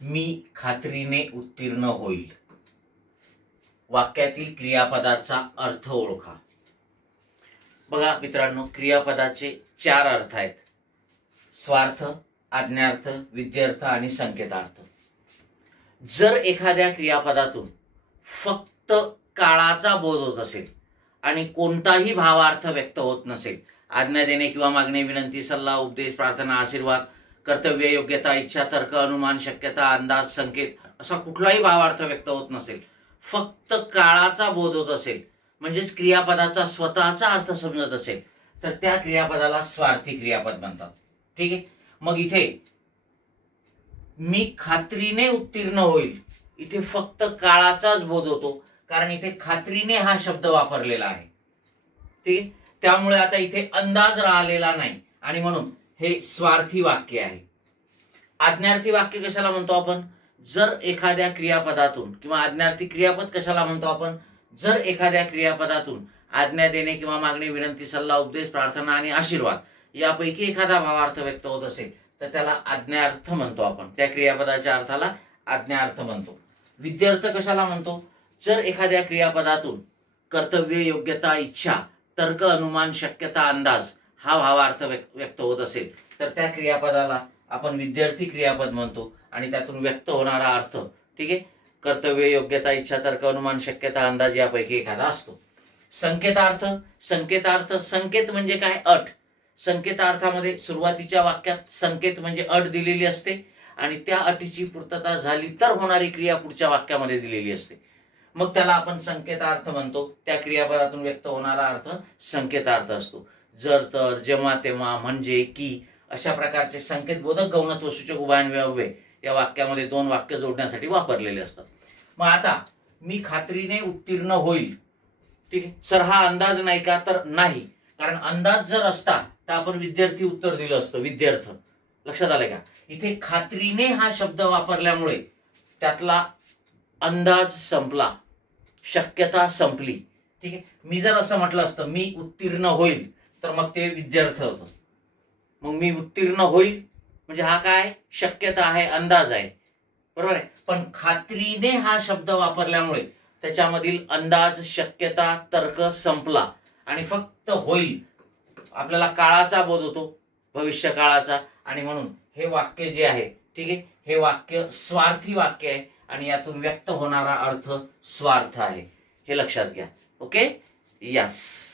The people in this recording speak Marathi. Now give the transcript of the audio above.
मी खात्रीने उत्तीर्ण होईल. वाक्यातील क्रियापदाचा अर्थ ओळखा. बघा मित्रांनो, क्रियापदाचे 4 अर्थ आहेत: स्वार्थ, आज्ञार्थ, विध्यर्थ आणि संकेतार्थ. जर एखाद्या क्रियापदातून फक्त काळाचा बोध होत असेल आणि कोणताही भावार्थ व्यक्त होत नसेल, आज्ञा देणे किंवा मागणे, विनंती, सल्ला, उपदेश, प्रार्थना, आशीर्वाद, कर्तव्य, योग्यता, इच्छा, तर्क, अनुमान, शक्यता, अंदाज, संकेत असा कुठलाही भावार्थ व्यक्त होत नसेल, फक्त काळाचा बोध होत असेल, म्हणजेच क्रियापदाचा स्वतःचा अर्थ समजत असेल, तर त्या क्रियापदाला स्वार्थी क्रियापद म्हणतात. ठीक आहे. मग इथे मी खात्रीने उत्तीर्ण होईल, इथे फक्त काळाचाच बोध होतो, कारण इथे खात्रीने हा शब्द वापरलेला आहे. ठीक आहे. त्यामुळे आता इथे अंदाज राहिलेला नाही आणि म्हणून हे स्वार्थी वाक्य आहे. आज्ञार्थी वाक्य कशाला म्हणतो आपण? जर एखाद्या क्रियापदातून, किंवा आज्ञार्थी क्रियापद कशाला म्हणतो आपण? जर एखाद्या क्रियापदातून आज्ञा देणे किंवा मागणे, विनंती, सल्ला, उपदेश, प्रार्थना आणि आशीर्वाद यापैकी एखादा भावार्थ व्यक्त होत असेल तर त्याला आज्ञार्थ म्हणतो आपण. त्या क्रियापदाच्या अर्थाला आज्ञार्थ म्हणतो. विध्यर्थ कशाला म्हणतो? जर एखाद्या क्रियापदातून कर्तव्य, योग्यता, इच्छा, तर्क, अनुमान, शक्यता, अंदाज हा भावार्थ व्यक्त होत असेल तर त्या क्रियापदाला आपण विध्यर्थी क्रियापद म्हणतो आणि त्यातून व्यक्त होणारा अर्थ, ठीक आहे, कर्तव्य, योग्यता, इच्छा, तर्क, अनुमान, शक्यता, अंदाज यापैकी एखादा असतो. संकेतार्थ. संकेतार्थ, संकेत म्हणजे काय? अट. संकेतार्थामध्ये सुरुवातीच्या वाक्यात संकेत म्हणजे अट दिलेली असते आणि त्या अटीची पूर्तता झाली तर होणारी क्रिया पुढच्या वाक्यामध्ये दिलेली असते. मग त्याला आपण संकेतार्थ म्हणतो. त्या क्रियापदातून व्यक्त होणारा अर्थ संकेतार्थ असतो. जर, तर, जेव्हा, तेव्हा, म्हणजे, की अशा प्रकारचे संकेतबोधक गौणत्व सूचक उभयन्वय अव्यय या वाक्यामध्ये 2 वाक्य जोडण्यासाठी वापरलेले असतात. मग आता मी खात्रीने उत्तीर्ण होईल, ठीक आहे. सर हा अंदाज नाही का? तर नाही, कारण अंदाज जर असता तर आपण विद्यार्थी उत्तर दिलं असतं, विद्यार्थ. लक्षात आलंय का? इथे खात्रीने हा शब्द वापरल्यामुळे त्यातला अंदाज संपला, शक्यता संपली. ठीक आहे. मी जर असं म्हटलं असतं मी उत्तीर्ण होईल तर मग ते विद्यार्थ होतं. मग मी उत्तीर्ण होईल म्हणजे हा काय? शक्यता आहे, अंदाज आहे, बरोबर आहे. पण खात्रीने हा शब्द वापरल्यामुळे त्याच्यामधील अंदाज, शक्यता, तर्क संपला आणि फक्त होईल. आपल्याला काळाचा बोध होतो, भविष्य काळाचा, आणि म्हणून हे वाक्य जे आहे, ठीक आहे, हे वाक्य स्वार्थी वाक्य आहे आणि यातून व्यक्त होणारा अर्थ स्वार्थ आहे. हे लक्षात घ्या. ओके. यस.